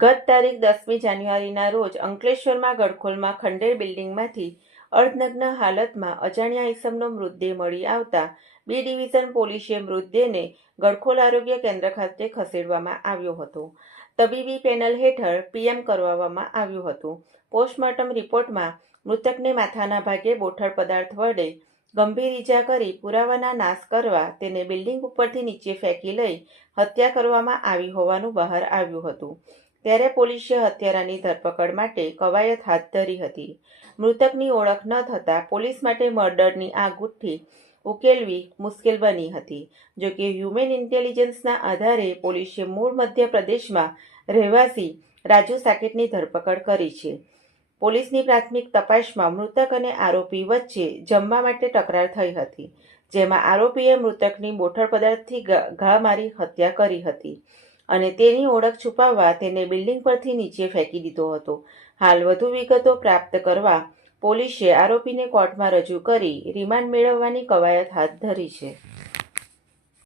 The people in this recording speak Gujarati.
ગત તારીખ દસમી જાન્યુઆરીના રોજ અંકલેશ્વરમાં ગડખોલમાં ખંડેર બિલ્ડિંગમાંથી અર્ધનગ્ન હાલતમાં અજાણ્યા ઈસમનો મૃતદેહ મળી આવતા બી ડિવિઝન પોલીસે મૃતદેહને ગડખોલ આરોગ્ય કેન્દ્ર ખાતે ખસેડવામાં આવ્યો હતો. તબીબી પેનલ હેઠળ પીએમ કરવામાં આવ્યું હતું. પોસ્ટમોર્ટમ રિપોર્ટમાં મૃતકને માથાના ભાગે બોઠળ પદાર્થ વડે ગંભીર ઈજા કરી પુરાવાના નાશ કરવા તેને બિલ્ડિંગ ઉપરથી નીચે ફેંકી લઈ હત્યા કરવામાં આવી હોવાનું બહાર આવ્યું હતું. ત્યારે પોલીસે હત્યારાની ધરપકડ માટે કવાયત હાથ ધરી હતી. મૃતકની ઓળખ ન થતાં પોલીસ માટે મર્ડરની આ ગુઠ્ઠી ઉકેલવી મુશ્કેલ બની હતી. જોકે હ્યુમન ઇન્ટેલિજન્સના આધારે પોલીસે મૂળ મધ્યપ્રદેશમાં રહેવાસી રાજુ સાકેતની ધરપકડ કરી છે. પોલીસની પ્રાથમિક તપાસમાં મૃતક અને આરોપી વચ્ચે જમવા માટે તકરાર થઈ હતી, જેમાં આરોપીએ મૃતકની બોઠળ પદાર્થથી ઘા મારી હત્યા કરી હતી. અને તેની ઓળખ છુપાવવા તેને બિલ્ડિંગ પરથી નીચે ફેંકી દીધો હતો. હાલ વધુ વિગતો પ્રાપ્ત કરવા પોલીસે આરોપીને કોર્ટમાં રજૂ કરી રિમાન્ડ મેળવવાની કવાયત હાથ ધરી છે.